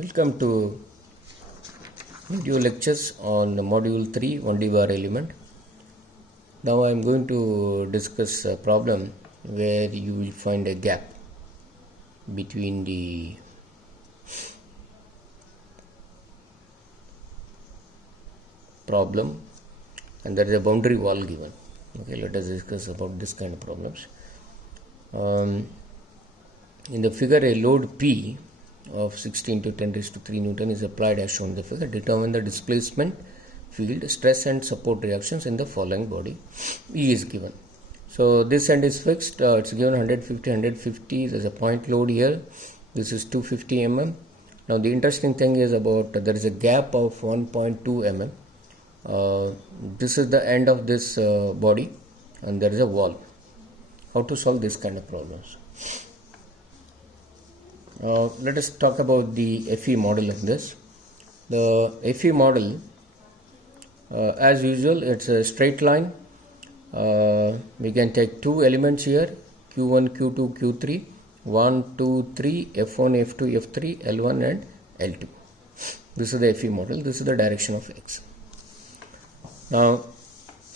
Welcome to video lectures on module 3 1D bar element. Now I am going to discuss a problem where you will find a gap between the problem and there is a boundary wall given. Okay, let us discuss about this kind of problems. In the figure, a load P of 16 to 10 raised to 3 Newton is applied as shown in the figure. Determine the displacement field, stress and support reactions in the following body. E is given. So this end is fixed. It's given 150. There's a point load here. This is 250 mm. Now the interesting thing is about there is a gap of 1.2 mm. This is the end of this body and there is a wall. How to solve this kind of problems? Let us talk about the FE model in this. The FE model, as usual, it's a straight line. We can take two elements here, Q1, Q2, Q3, 1, 2, 3, F1, F2, F3, L1 and L2. This is the FE model. This is the direction of X. Now,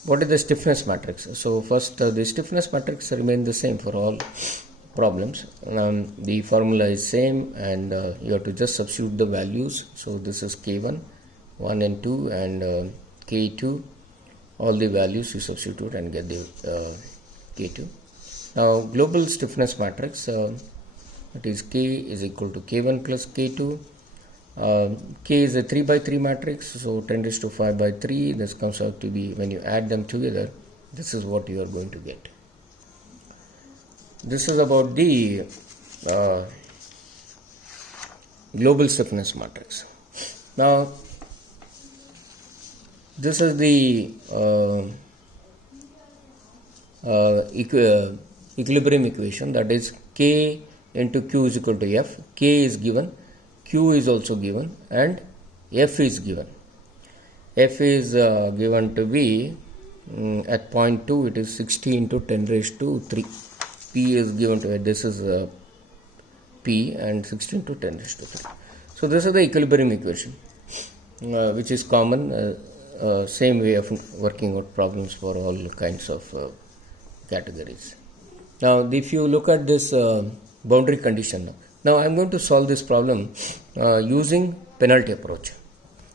what is the stiffness matrix? So first, the stiffness matrix remains the same for all problems. The formula is same and you have to just substitute the values. So this is K1, 1 and 2 and K2. All the values you substitute and get the K2. Now global stiffness matrix, it is K is equal to K1 plus K2. K is a 3 by 3 matrix, so 10 raised to 5 by 3. This comes out to be, when you add them together, this is what you are going to get. This is about the global stiffness matrix. Now, this is the equilibrium equation, that is K into Q is equal to F. K is given, Q is also given and F is given. F is given to be at point 2, it is 60 into 10 raised to 3. P is given to it, this is P and 16 to 10 raised to 3. So this is the equilibrium equation, which is common, same way of working out problems for all kinds of categories. Now if you look at this boundary condition, now I am going to solve this problem using penalty approach.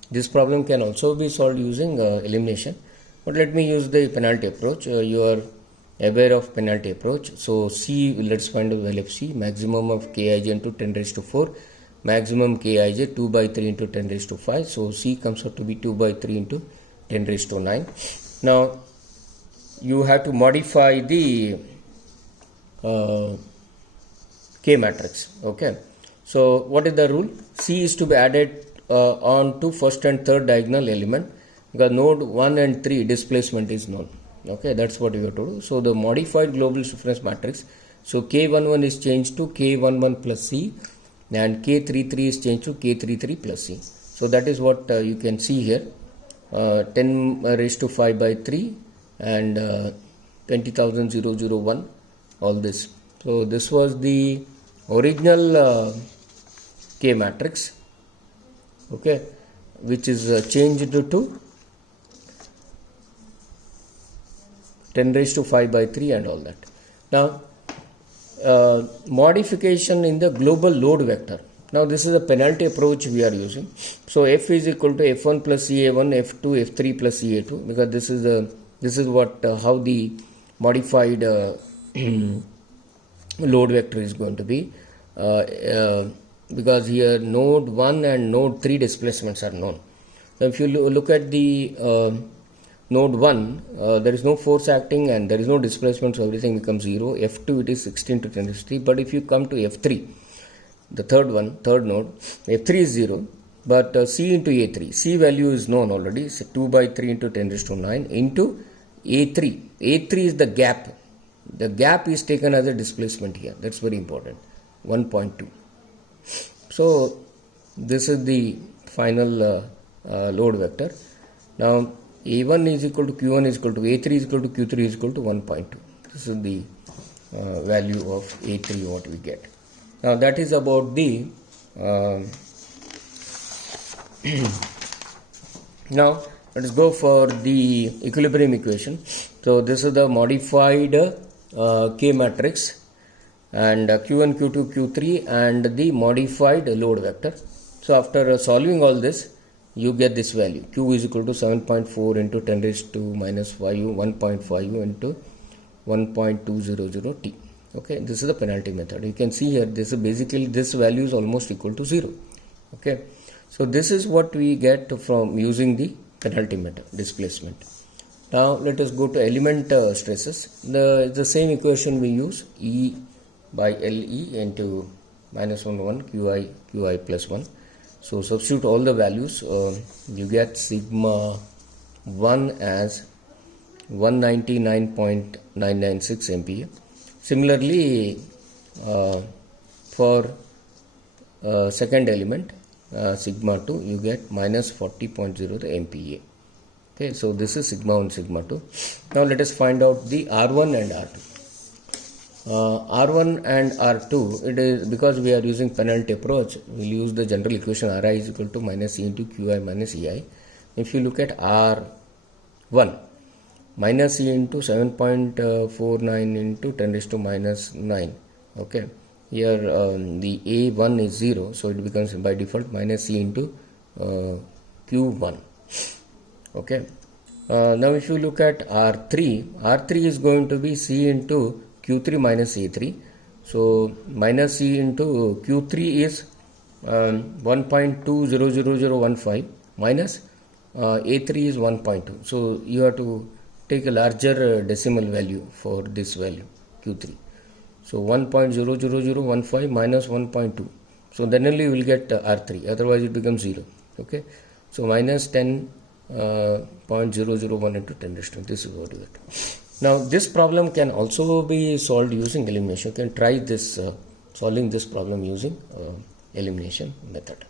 This problem can also be solved using elimination, but let me use the penalty approach. You are aware of penalty approach. So C, let's find the value of C, maximum of Kij into 10 raised to 4, maximum Kij 2 by 3 into 10 raised to 5. So C comes out to be 2 by 3 into 10 raised to 9. Now you have to modify the K matrix. Okay. So what is the rule? C is to be added on to first and third diagonal element because node 1 and 3 displacement is known. Okay, that's what we have to do. So the modified global stiffness matrix, so K11 is changed to K11 plus C and K33 is changed to K33 plus C. So that is what you can see here, 10 raised to 5 by 3 and 20,001, all this. So this was the original K matrix, okay, which is changed to 10 raised to 5 by 3 and all that. Now, modification in the global load vector. Now, this is a penalty approach we are using. So, F is equal to F1 plus CA1, F2, F3 plus CA2 because this is what how the modified load vector is going to be because here node 1 and node 3 displacements are known. Now, if you look at the node 1, there is no force acting and there is no displacement, so everything becomes 0. F2, it is 16 to 10 raised to 3. But if you come to F3, the third node, F3 is 0, but C into A3, C value is known already, so 2 by 3 into 10 raised to 9 into A3. A3 is the gap. The gap is taken as a displacement here. That's very important, 1.2. So this is the final load vector. Now, A1 is equal to Q1 is equal to A3 is equal to Q3 is equal to 1.2. This is the value of A3 what we get. Now that is about the Now let us go for the equilibrium equation. So this is the modified K matrix, and Q1, Q2, Q3, and the modified load vector. So after solving all this, you get this value. Q is equal to 7.4 into 10 raised to minus 5, 1.5 into 1.200 T. Okay, this is the penalty method. You can see here, this is basically, this value is almost equal to 0. Okay, so this is what we get from using the penalty method, displacement. Now let us go to element stresses. The same equation we use, E by LE into minus 1 QI plus 1. So substitute all the values, you get sigma 1 as 199.996 MPa. Similarly, for second element, sigma 2, you get minus 40.0 MPa. Okay, so this is sigma 1, sigma 2. Now let us find out the R1 and R2. R1 and R2, it is because we are using penalty approach, we'll use the general equation Ri is equal to minus E into Qi minus Ei. If you look at R1, minus E into 7.49 into 10 raised to minus 9. Okay, here the A1 is 0, so it becomes by default minus E into Q1. Okay, now if you look at R3 is going to be C into Q3 minus A3. So minus C into Q3 is 1.2000015 minus A3 is 1.2. So you have to take a larger decimal value for this value Q3. So 1.00015 minus 1.2. So then only you will get R3. Otherwise it becomes 0. Okay. So minus 10.001 into 10 raised to. This is what you get. Now this problem can also be solved using elimination. You can try this solving this problem using elimination method.